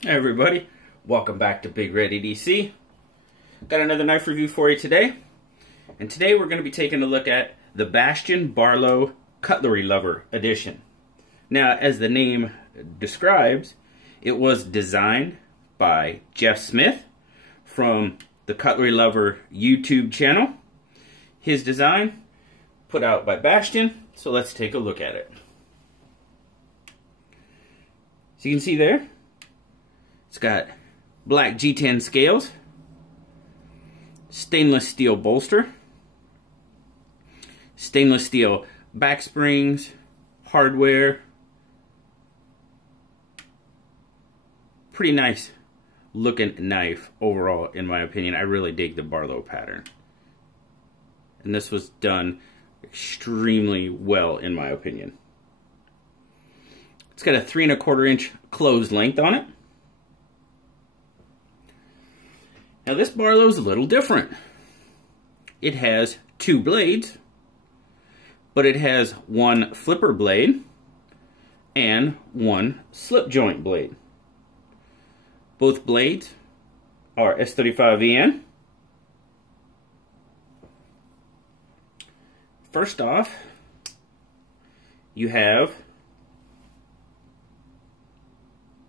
Hey everybody, welcome back to Big Red EDC. Got another knife review for you today. And today we're going to be taking a look at the Bastion Barlow Cutlery Lover Edition. Now, as the name describes, it was designed by Jeff Smith from the Cutlery Lover YouTube channel. His design put out by Bastion, so let's take a look at it. So you can see there, it's got black G10 scales, stainless steel bolster, stainless steel back springs, hardware. Pretty nice looking knife overall, in my opinion. I really dig the Barlow pattern. And this was done extremely well, in my opinion. It's got a 3 1/4 inch closed length on it. Now this Barlow's a little different. It has 2 blades, but it has 1 flipper blade and 1 slip joint blade. Both blades are S35VN. First off, you have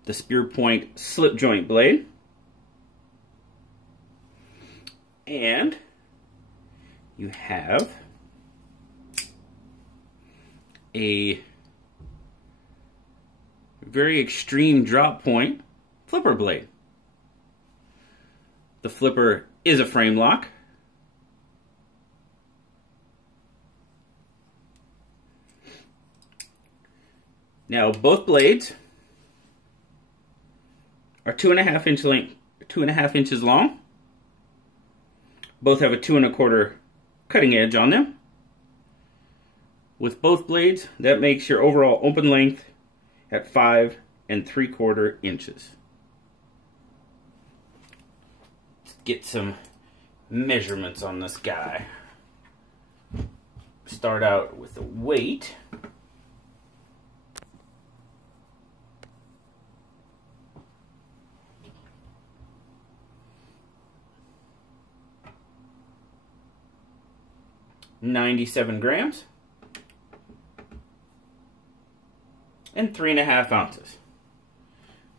the spear point slip joint blade. And you have a very extreme drop point flipper blade. The flipper is a frame lock. Now both blades are 2.5 inches long. Both have a 2 1/4 cutting edge on them. With both blades, that makes your overall open length at 5 3/4 inches. Let's get some measurements on this guy. Start out with the weight. $97 grams and 3.5 ounces.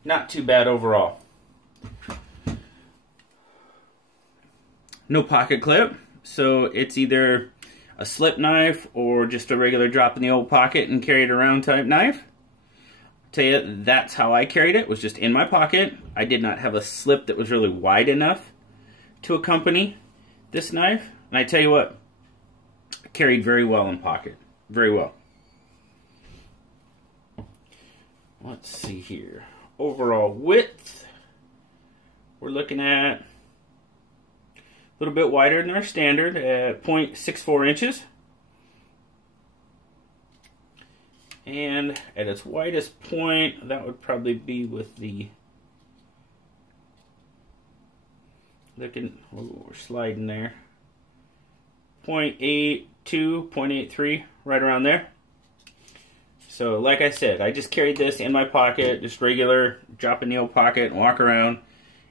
Not too bad overall. No pocket clip, so it's either a slip knife or just a regular drop in the old pocket and carry it around type knife. Tell you, that's how I carried it, was just in my pocket. I did not have a slip that was really wide enough to accompany this knife. And I tell you what, carried very well in pocket. Very well. Let's see here. Overall width, we're looking at a little bit wider than our standard at 0.64 inches. And at its widest point, that would probably be with the, we're sliding there, 0.82, 0.83, right around there. So like I said, I just carried this in my pocket, just regular, drop in the old pocket and walk around.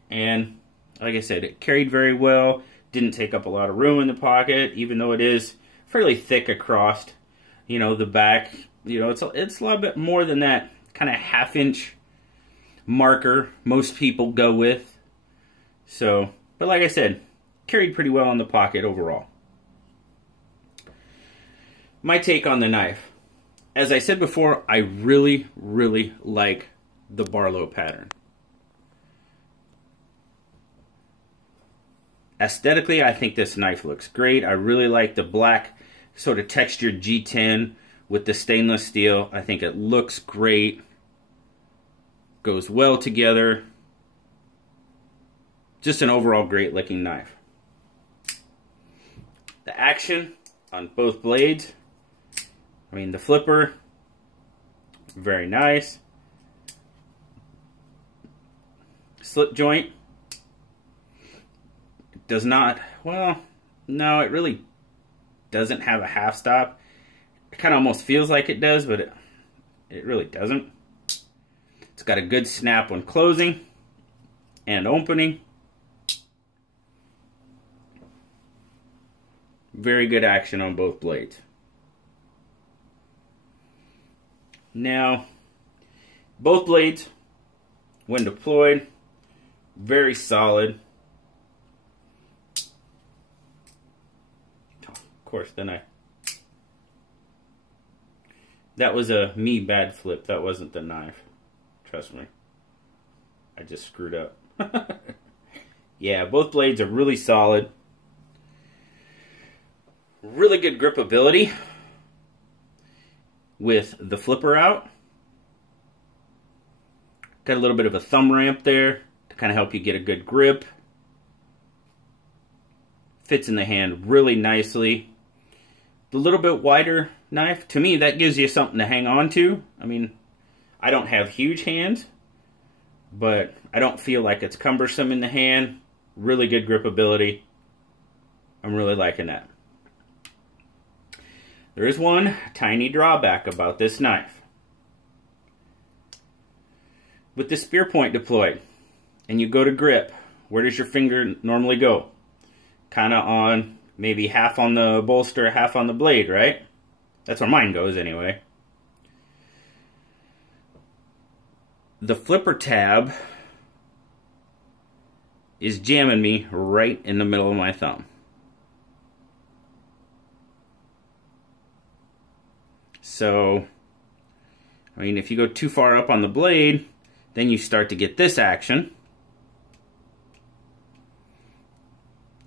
And like I said, it carried very well, didn't take up a lot of room in the pocket, even though it is fairly thick across, the back. It's a lot bit more than that kind of 1/2 inch marker most people go with. So, but like I said, carried pretty well in the pocket overall. My take on the knife. As I said before, I really, really like the Barlow pattern. Aesthetically, I think this knife looks great. I really like the black sort of textured G10 with the stainless steel. I think it looks great. Goes well together. Just an overall great looking knife. The action on both blades. The flipper, very nice. Slip joint, it does not, well, no, it really doesn't have a half stop. It kind of almost feels like it does, but it really doesn't. It's got a good snap when closing. and opening. Very good action on both blades. Now, both blades, when deployed, very solid. Of course, that was a me bad flip. That wasn't the knife. Trust me. I just screwed up. Yeah, both blades are really solid. Really good gripability with the flipper out. Got a little bit of a thumb ramp there to kind of help you get a good grip. Fits in the hand really nicely. The little bit wider knife, to me, that gives you something to hang on to. I mean, I don't have huge hands, but I don't feel like it's cumbersome in the hand. Really good gripability. I'm really liking that. There is one tiny drawback about this knife. With the spear point deployed, and you go to grip, where does your finger normally go? Kind of on, maybe half on the bolster, half on the blade, right? That's where mine goes anyway. The flipper tab is jamming me right in the middle of my thumb. So, I mean, if you go too far up on the blade, then you start to get this action.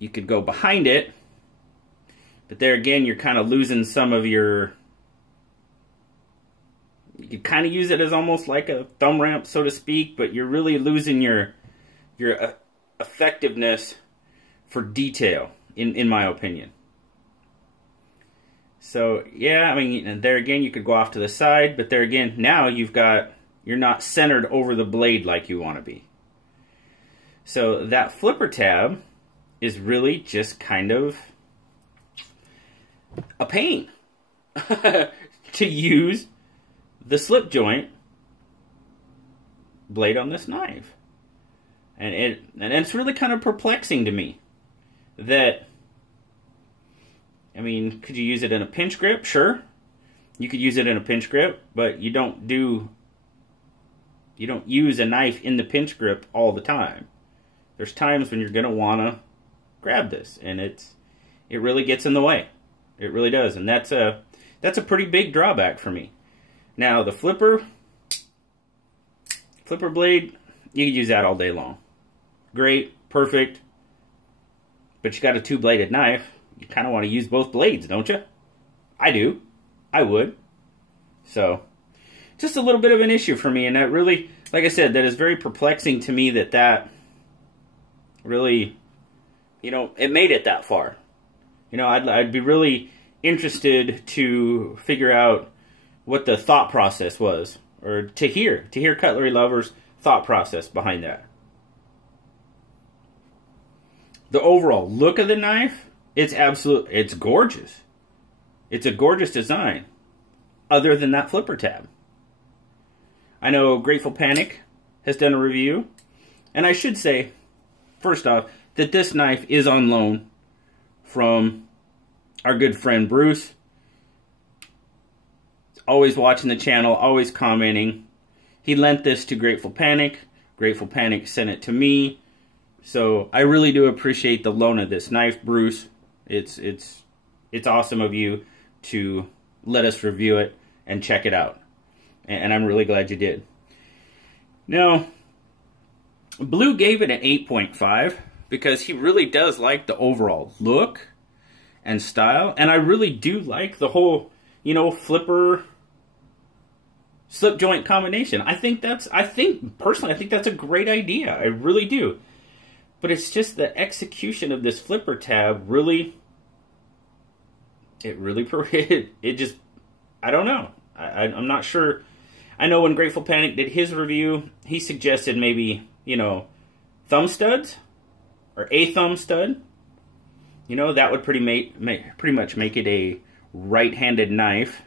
You could go behind it, but there again, you're kind of losing some of your... You could kind of use it as almost like a thumb ramp, so to speak, but you're really losing your effectiveness for detail, in my opinion. So, yeah, I mean, there again, you could go off to the side, but there again, now you're not centered over the blade like you want to be. So that flipper tab is really just kind of a pain to use the slip joint blade on this knife. And it's really kind of perplexing to me that, I mean, could you use it in a pinch grip? Sure. You could use it in a pinch grip, but you don't use a knife in the pinch grip all the time. There's times when you're going to want to grab this, and it really gets in the way. It really does, and that's a pretty big drawback for me. Now, the flipper blade, you could use that all day long. Great, perfect, but you got a two-bladed knife. You kind of want to use both blades, don't you? I do. I would. So, just a little bit of an issue for me, and that really, like I said, that is very perplexing to me that really, you know, it made it that far. You know, I'd be really interested to figure out what the thought process was, or to hear cutlery lovers' thought process behind that. The overall look of the knife, it's gorgeous. It's a gorgeous design, other than that flipper tab. I know Grateful Panic has done a review, and I should say, first off, that this knife is on loan from our good friend Bruce. Always watching the channel, always commenting. He lent this to Grateful Panic. Grateful Panic sent it to me. So I really do appreciate the loan of this knife, Bruce. It's awesome of you to let us review it and check it out. And I'm really glad you did. Now, Blue gave it an 8.5 because he really does like the overall look and style. And I really do like the whole, you know, flipper slip joint combination. Personally, I think that's a great idea. I really do. But it's just the execution of this flipper tab really, it just, I don't know. I'm not sure. I know when Grateful Panic did his review, he suggested maybe, you know, thumb studs or a thumb stud. You know, that would pretty much make it a right-handed knife,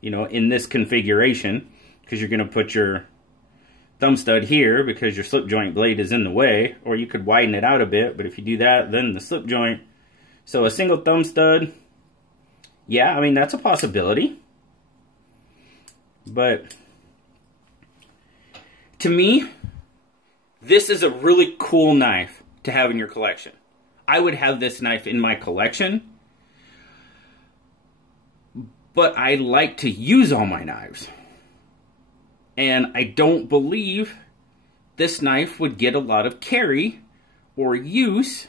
you know, in this configuration, because you're going to put your thumb stud here because your slip joint blade is in the way, or you could widen it out a bit, but if you do that, then the slip joint. So a single thumb stud, yeah, I mean, that's a possibility. But to me, this is a really cool knife to have in your collection. I would have this knife in my collection, but I like to use all my knives. And I don't believe this knife would get a lot of carry or use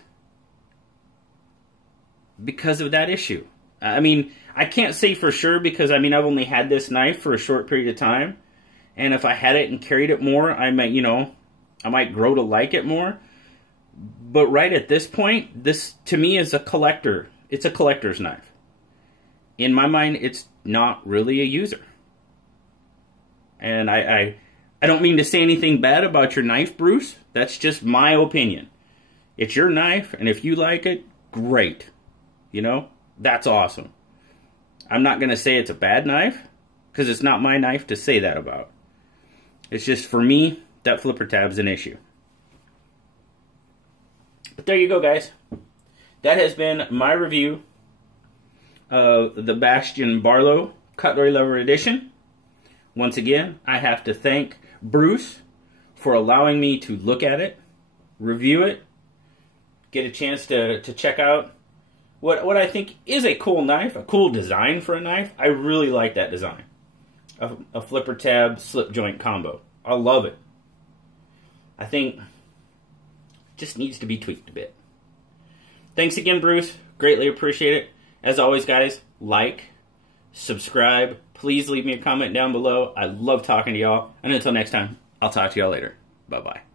because of that issue. I mean, I can't say for sure because, I mean, I've only had this knife for a short period of time. And if I had it and carried it more, I might, you know, I might grow to like it more. But right at this point, this to me is a collector. It's a collector's knife. In my mind, it's not really a user. And I don't mean to say anything bad about your knife, Bruce. That's just my opinion. It's your knife, and if you like it, great. You know, that's awesome. I'm not going to say it's a bad knife, because it's not my knife to say that about. It's just, for me, that flipper tab's an issue. But there you go, guys. That has been my review of the Bastion Barlow Cutlery Lover Edition. Once again, I have to thank Bruce for allowing me to look at it, review it, get a chance to check out what I think is a cool knife, a cool design for a knife. I really like that design. A flipper tab slip joint combo. I love it. I think it just needs to be tweaked a bit. Thanks again, Bruce. Greatly appreciate it. As always, guys, like, subscribe. Please leave me a comment down below. I love talking to y'all. And until next time, I'll talk to y'all later. Bye-bye.